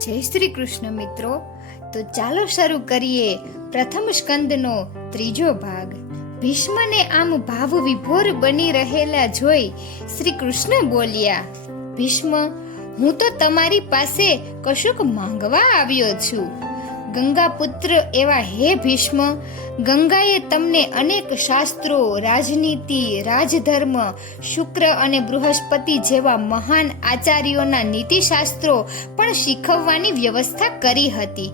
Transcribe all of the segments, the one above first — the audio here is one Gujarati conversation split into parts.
જય શ્રી કૃષ્ણ મિત્રો. તો ચાલો શરૂ કરીએ પ્રથમ સ્કંદનો ત્રીજો ભાગ. ભીષ્મને આમ ભાવ વિભોર બની રહેલા જોઈ શ્રી કૃષ્ણ બોલ્યા, ભીષ્મ, હું તો તમારી પાસે કશુંક માંગવા આવ્યો છું. ગંગા પુત્ર એવા હે ભીષ્મ, ગંગાએ તમને અનેક શાસ્ત્રો, રાજનીતિ, રાજધર્મ, શુક્ર અને બૃહસ્પતિ જેવા મહાન આચાર્યોના નીતિશાસ્ત્રો પણ શીખવવાની વ્યવસ્થા કરી હતી.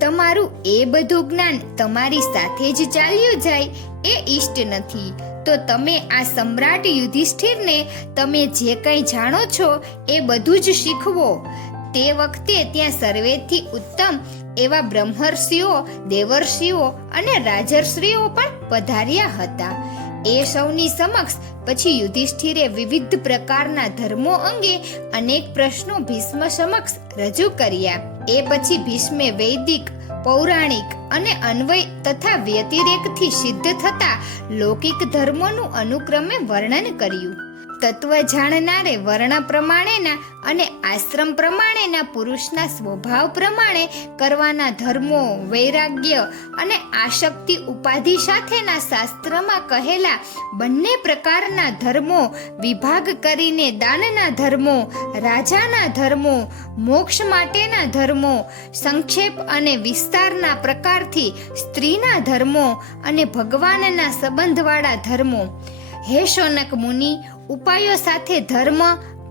તમારું એ બધું જ્ઞાન તમારી સાથે જ ચાલ્યું જાય, એ ઈષ્ટ નથી. તો તમે આ સમ્રાટ યુધિષ્ઠિરને તમે જે કંઈ જાણો છો, એ બધું જ શીખવો. તે વખતે ત્યાં સર્વેથી ઉત્તમ એવા બ્રહ્મર્ષિઓ, દેવર્ષિઓ અને રાજર્ષિઓ પણ પધાર્યા હતા. એ સૌની સમક્ષ પછી યુધિષ્ઠિરે વિવિધ પ્રકારના ધર્મો અંગે અનેક પ્રશ્નો ભીષ્મ સમક્ષ રજૂ કર્યા. એ પછી ભીષ્મે વૈદિક, પૌરાણિક અને અન્વય તથા વ્યતિરેકથી સિદ્ધ થતા લૌકિક ધર્મોનું અનુક્રમે વર્ણન કર્યું. તત્વ જાણનારે વર્ણ પ્રમાણેના અને આશ્રમ પ્રમાણેના પુરુષના સ્વભાવ પ્રમાણે કરવાના ધર્મો, વૈરાગ્ય અને આશક્તિ ઉપાધિ સાથેના શાસ્ત્રમાં કહેલા બંને પ્રકારના ધર્મો, વિભાગ કરીને દાનના ધર્મો, રાજાના ધર્મો, મોક્ષ માટેના ધર્મો, સંક્ષેપ અને વિસ્તારના પ્રકારથી સ્ત્રીના ધર્મો અને ભગવાનના સંબંધવાળા ધર્મો. હે શોનક મુનિ ઉપાયો સાથે ધર્મ,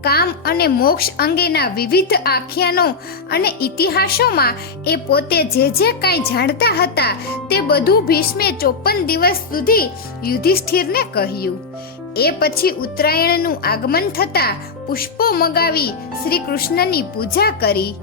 કામ અને મોક્ષ અંગેના વિવિધ આખ્યાનો અને ઇતિહાસોમાં એ પોતે જે જે કાંઈ જાણતા હતા તે બધું ભીષ્મે ચોપન દિવસ સુધી યુધિષ્ઠિરને કહ્યું. એ પછી ઉત્તરાયણનું આગમન થતા પુષ્પો મગાવી શ્રી કૃષ્ણની પૂજા કરી.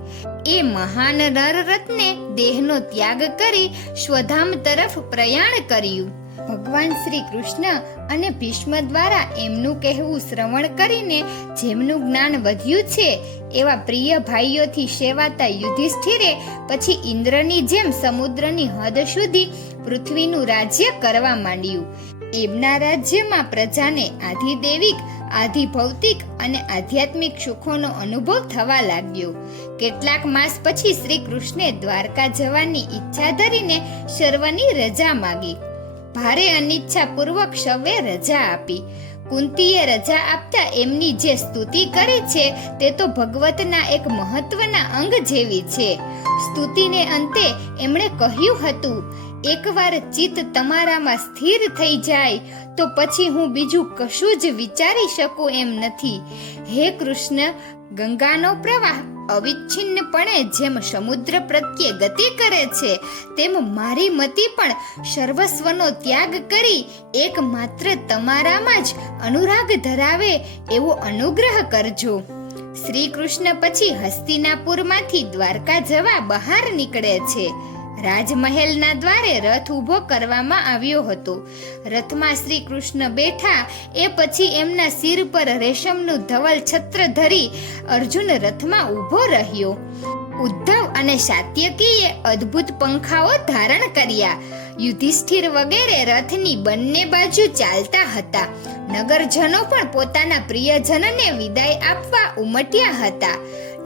એ મહાન નરરત્ને દેહનો ત્યાગ કરી સ્વધામ તરફ પ્રયાણ કર્યું. ભગવાન શ્રી કૃષ્ણ અને ભીષ્મ દ્વારા એમનું કહેવું શ્રવણ કરીને જેમનું જ્ઞાન વધ્યું છે, એવા પ્રિય ભાઈઓથી સેવાતા યુધિષ્ઠિરે પછી ઇન્દ્રની જેમ સમુદ્રની હદ સુધી પૃથ્વીનું રાજ્ય કરવા માંડ્યું. એમના રાજ્યમાં પ્રજાને આધિદેવિક આધિ ભૌતિક અને આધ્યાત્મિક સુખોનો અનુભવ થવા લાગ્યો. કેટલાક માસ પછી શ્રી કૃષ્ણે દ્વારકા જવાની ઈચ્છા ધરીને સર્વની રજા માગી. ભારે અનિચ્છાપૂર્વક શવે રજા આપી. કુંતીએ રજા આપતા એમની જે સ્તુતિ કરે છે તે તો ભગવતના એક મહત્વના અંગ જેવી છે. સ્તુતિને અંતે એમણે કહ્યું હતું, એકવાર ચિત્ત તમારામાં સ્થિર થઈ જાય, તો પછી હું બીજું કશું જ વિચારી શકું એમ નથી. હે કૃષ્ણ, ગંગાનો પ્રવાહ અવિચ્છિન્નપણે જેમ સમુદ્ર પ્રત્યે ગતિ કરે છે, તેમ મારી મતિ પણ સર્વસ્વનો ત્યાગ કરી એક માત્ર તમારામાં જ અનુરાગ ધરાવે એવો અનુગ્રહ કરજો. શ્રી કૃષ્ણ પછી હસ્તિનાપુરમાંથી દ્વારકા જવા બહાર નીકળે છે. રાજમહેલના દ્વારે રથ ઊભો કરવામાં આવ્યો હતો. રથમાં શ્રી કૃષ્ણ બેઠા, એ પછી એમના શિર પર રેશમનું ધવલ છત્ર ધરી અર્જુન રથમાં ઊભો રહ્યો. ઉદ્ધવ અને સાત્યકીએ અદ્ભુત પંખાઓ ધારણ કર્યા. યુધિષ્ઠિર વગેરે રથની બંને બાજુ ચાલતા હતા. નગરજનો પણ પોતાના પ્રિયજનને વિદાય આપવા ઉમટ્યા હતા.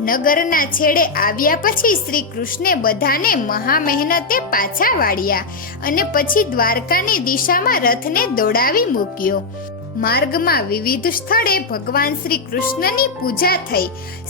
નગરના છેડે આવ્યા પછી શ્રી કૃષ્ણે બધાને મહા મહેનતે પાછા વાળ્યા અને પછી દ્વારકાની દિશામાં રથને દોડાવી મૂક્યો. માર્ગમાં વિવિધ સ્થળે ભગવાન શ્રી કૃષ્ણની પૂજા થઈ.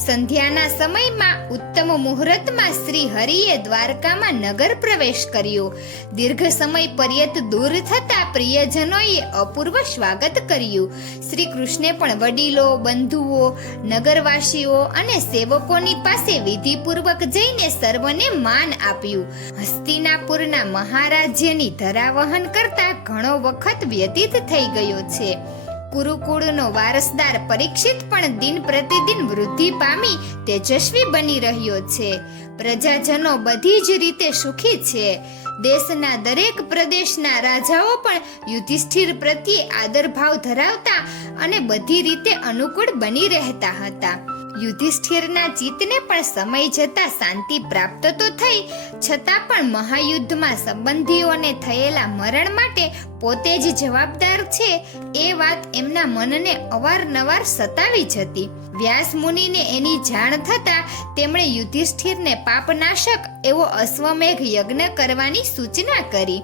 સંધ્યાના સમયમાં ઉત્તમ મુહૂર્તમાં શ્રી હરિએ દ્વારકામાં નગર પ્રવેશ કર્યો. દીર્ઘ સમય પર્યત દૂર થતા પ્રિયજનોએ અપૂર્વ સ્વાગત કર્યું. શ્રી કૃષ્ણે પણ વડીલો, બંધુઓ, નગરવાસીઓ અને સેવકોની પાસે વિધિપૂર્વક જઈને સર્વને માન આપ્યું. હસ્તિનાપુરના મહારાજ્યની ધરાવહન કરતા ઘણો વખત વ્યતીત થઈ ગયો છે. કુરુકુળનો વારસદાર પરીક્ષિત પણ દિન પ્રતિદિન વૃદ્ધિ પામી તેજસ્વી બની રહ્યો છે. પ્રજાજનો બધી જ રીતે સુખી છે. દેશના દરેક પ્રદેશના રાજાઓ પણ યુધિષ્ઠિર પ્રત્યે આદરભાવ ધરાવતા અને બધી રીતે અનુકૂળ બની રહેતા હતા. યુધિષ્ઠિરના જીતને પણ સમય જતાં શાંતિ પ્રાપ્ત તો થઈ, છતાં પણ મહાયુદ્ધમાં સંબંધીઓને થયેલા મરણ માટે પોતે જ જવાબદાર છે, એ વાત એમના મનને અવારનવાર સતાવી જતી. વ્યાસ મુનિને એની જાણ થતાં તેમણે યુધિષ્ઠિરને પાપનાશક એવો અશ્વમેઘ યજ્ઞ કરવાની સૂચના કરી.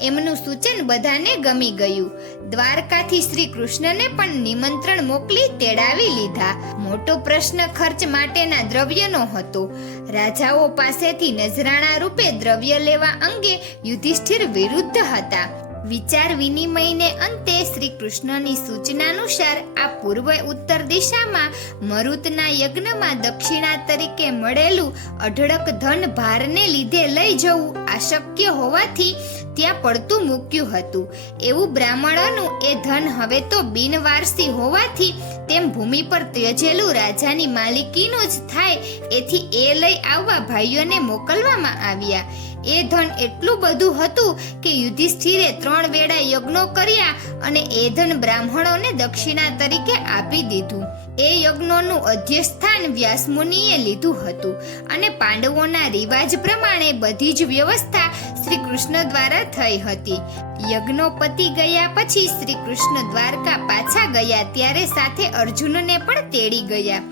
એમનું સૂચન બધાને ગમી ગયું. દ્વારકાથી શ્રી કૃષ્ણને પણ નિમંત્રણ મોકલી તેડાવી લીધા. મોટો પ્રશ્ન ખર્ચ માટેના દ્રવ્યનો હતો. રાજાઓ પાસેથી નજરાણા રૂપે દ્રવ્ય લેવા અંગે યુધિષ્ઠિર વિરુદ્ધ હતા. વિચાર વિનિમયને અંતે શ્રી કૃષ્ણની સૂચનાનુસાર આ પૂર્વ ઉત્તર દિશામાં મરુતના યજ્ઞમાં દક્ષિણા તરીકે મળેલું અઢળક ધન ભારને લીધે લઈ જવું અશક્ય હોવાથી ત્યાં પડતું મૂક્યું હતું. એવું બ્રાહ્મણોનું એ ધન હવે તો બિનવારસી હોવાથી તેમ ભૂમિ પર ત્યજેલું રાજાની માલિકીનું જ થાય એથી એ લઈ આવવા ભાઈઓને મોકલવામાં આવ્યા. એ ધન એટલું બધું હતું કે યુધિષ્ઠિરે ત્રણ વેળા યજ્ઞો કર્યા અને એ ધન બ્રાહ્મણોને દક્ષિણા તરીકે આપી દીધું. એ યજ્ઞોનું અધ્યસ્થાન વ્યાસમુનિએ લીધું હતું અને પાંડવોના રિવાજ પ્રમાણે બધી જ વ્યવસ્થા શ્રી કૃષ્ણ દ્વારા થઈ હતી. યજ્ઞો પતી ગયા પછી શ્રી કૃષ્ણ દ્વારકા પાછા ગયા ત્યારે સાથે અર્જુનને પણ તેડી ગયા.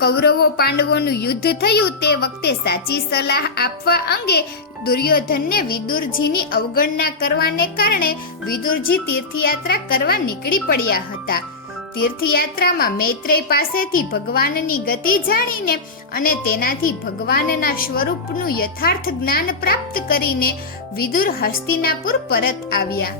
કૌરવો પાંડવોનું યુદ્ધ થયું તે વખતે સાચી સલાહ આપવા અંગે દુર્યોધનને વિદુરજીની અવગણના કરવાને કારણે વિદુરજી તીર્થયાત્રા કરવા નીકળી પડ્યા હતા. તીર્થયાત્રામાં મૈત્રેય પાસેથી ભગવાનની ગતિ જાણીને અને તેનાથી ભગવાનના સ્વરૂપનું યથાર્થ જ્ઞાન પ્રાપ્ત કરીને વિદુર હસ્તિનાપુર પરત આવ્યા.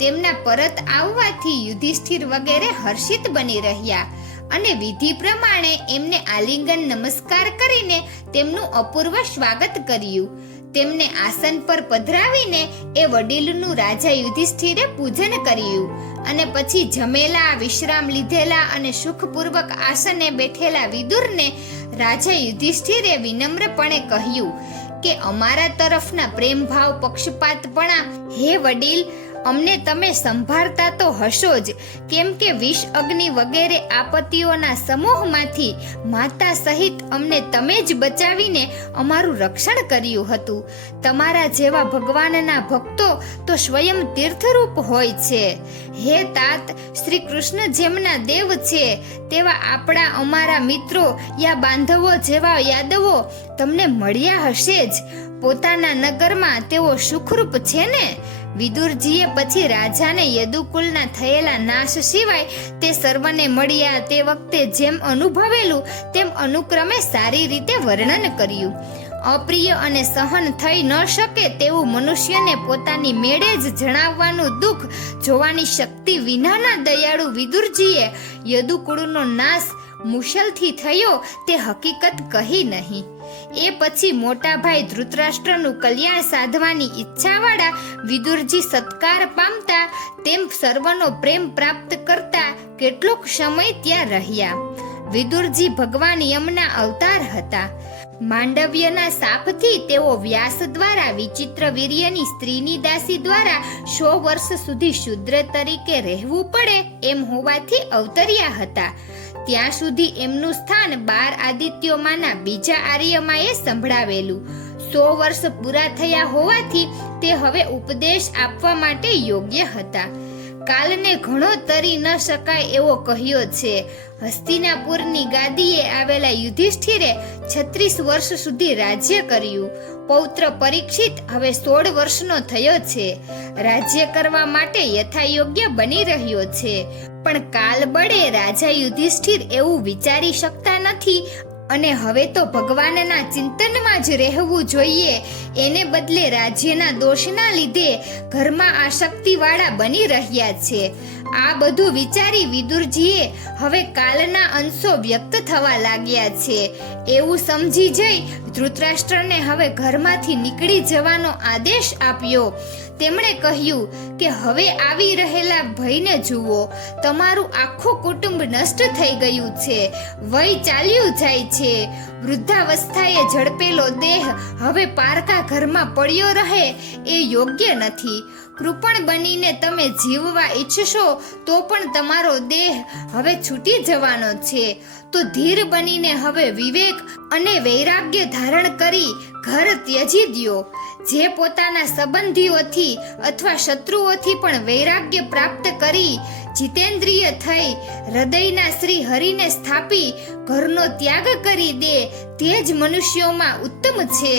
તેમના પરત આવવાથી યુધિષ્ઠિર વગેરે હર્ષિત બની રહ્યા અને વિધિ પ્રમાણે એમને આલિંગન નમસ્કાર કરીને તેમનું અપૂર્વ સ્વાગત કર્યું. તેમને આસન પર પધરાવીને એ વડીલનું રાજા યુધિષ્ઠિરે પૂજન કર્યું. અને પછી જમેલા, વિશ્રામ લીધેલા અને સુખપૂર્વક આસને બેઠેલા વિદુરને રાજા યુધિષ્ઠિરે વિનમ્રપણે કહ્યું કે, અમારા તરફના પ્રેમભાવ, પક્ષપાતપણા, હે વડીલ અમને તમે સંભાળતા તો હશો જ. કેમ કે વિષ અગ્નિ વગેરે આપત્તિઓના સમૂહમાંથી માતા સહિત અમને તમે જ બચાવીને અમારું રક્ષણ કર્યું હતું. તમારા જેવા ભગવાનના ભક્તો તો સ્વયં તીર્થરૂપ હોય છે. હે તાત, શ્રી કૃષ્ણ જેમના દેવ છે, તેવા આપણા અમારા મિત્રો યા બાંધવો જેવા યાદવો તમને મળ્યા હશે જ. પોતાના નગરમાં તેઓ સુખરૂપ છે ને? વિદુરજીએ પછી રાજાને યદુકુલના થયેલા નાશ સિવાય તે સર્વને મળ્યા તે વખતે જેમ અનુભવેલું, તેમ અનુક્રમે સારી રીતે વર્ણન કર્યું. અપ્રિય અને સહન થઈ ન શકે તેવું મનુષ્યને પોતાની મેળે જ જણાવવાનું દુઃખ જોવાની શક્તિ વિનાના દયાળુ વિદુરજીએ યદુકુળનો નાશ મુશલથી થયો તે હકીકત કહી નહીં. એ પછી મોટા ભાઈ ધૃતરાષ્ટ્રનું કલ્યાણ સાધવાની ઈચ્છાવાળા વિદુરજી સત્કાર પામતા, તેમ સર્વનો પ્રેમ પ્રાપ્ત કરતા કેટલોક સમય ત્યાં રહ્યા. વિદુરજી ભગવાન યમના અવતાર હતા. માંડવ્યના શાપથી તેઓ વ્યાસ દ્વારા વિચિત્ર વીર્યની સ્ત્રીની દાસી દ્વારા સો વર્ષ સુધી શુદ્ર તરીકે રહેવું પડે એમ હોવાથી અવતર્યા હતા. ત્યાં સુધી એમનું સ્થાન બાર આદિત્યોમાંના બીજા આર્યમાએ સંભળાવેલું. સો વર્ષ પૂરા થયા હોવાથી તે હવે ઉપદેશ આપવા માટે યોગ્ય હતા. કાલને ઘણો તરી ન શકાય એવો કહ્યો છે. હસ્તિનાપુરની ગાદીએ આવેલા યુધિષ્ઠિરે છત્રીસ વર્ષ સુધી રાજ્ય કર્યું. પૌત્ર પરીક્ષિત હવે સોળ વર્ષનો થયો છે. રાજ્ય કરવા માટે યથાયોગ્ય બની રહ્યો છે. પણ કાલ બળે રાજા યુધિષ્ઠિર એવું વિચારી શકતા નથી અને હવે તો ભગવાનના ચિંતનમાં જ રહેવું જોઈએ. એને બદલે રાજ્યના દોષના લીધે ઘરમાં આશક્તિવાળા બની રહ્યા છે. આ બધું વિચારી વિદુરજીએ હવે કાલના અંશો વ્યક્ત થવા લાગ્યા છે. એવું સમજી જઈ ધૃતરાષ્ટ્રને હવે ઘરમાંથી નીકળી જવાનો આદેશ આપ્યો. તેમણે કહ્યું કે હવે આવી રહેલા ભયને જુઓ, તમારું આખું કુટુંબ નષ્ટ થઈ ગયું છે, વય ચાલ્યું જાય છે. વૃદ્ધાવસ્થાએ ઝડપેલો દેહ હવે પારકા ઘરમાં પડ્યો રહે એ યોગ્ય નથી. કૃપણ બનીને તમે જીવવા ઈચ્છશો તો પણ તમારો દેહ હવે છૂટી જવાનો છે. તો ધીર બનીને હવે વિવેક અને વૈરાગ્ય ધારણ કરી ઘર ત્યજી દ્યો. જે પોતાના સંબંધીઓથી અથવા શત્રુઓથી પણ વૈરાગ્ય પ્રાપ્ત કરી જીતેન્દ્રિય થઈ હૃદયના શ્રી હરિને સ્થાપી ઘરનો ત્યાગ કરી દે તે જ મનુષ્યોમાં ઉત્તમ છે.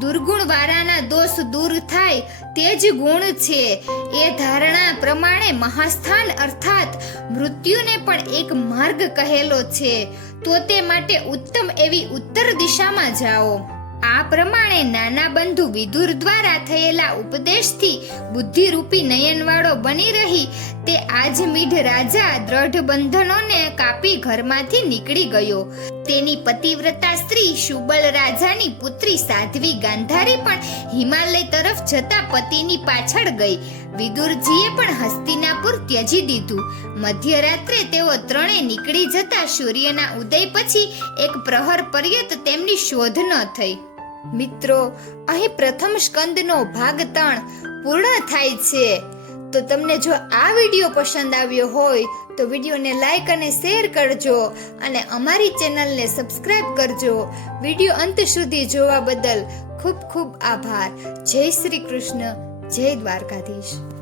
દુર્ગુણ વાળાના દોષ દૂર થાય તે જ ગુણ છે. એ ધારણા પ્રમાણે મહાસ્થાન અર્થાત મૃત્યુને પણ એક માર્ગ કહેલો છે. તો તે માટે ઉત્તમ એવી ઉત્તર દિશામાં જાઓ. આ પ્રમાણે નાના બંધુ વિદુર દ્વારા થયેલા ઉપદેશથી બુદ્ધિરૂપી નયનવાળો બની રહી તે આજ મીઢ રાજા દ્રઢ બંધનોને કાપી ઘરમાંથી નીકળી ગયો. તેની પતિવ્રતા સ્ત્રી શુબલ રાજાની પુત્રી સાધ્વી ગાંધારી પણ હિમાલય તરફ જતા પતિની પાછળ ગઈ. વિદુરજીએ પણ હસ્તિનાપુર ત્યજી દીધું. મધ્યરાત્રે તેઓ ત્રણે નીકળી જતા સૂર્યના ઉદય પછી એક પ્રહર પર્યત તેમની શોધ ન થઈ. મિત્રો, અહીં પ્રથમ સ્કંદનો ભાગ ત્રણ પૂર્ણ થાય છે. તો તમને જો આ વીડિયો પસંદ આવ્યો હોય, તો વિડીયોને લાઈક અને શેર કરજો અને અમારી ચેનલને સબસ્ક્રાઇબ કરજો. વીડિયો અંત સુધી જોવા બદલ ખૂબ ખૂબ આભાર. જય શ્રી કૃષ્ણ. જય દ્વારકાધીશ.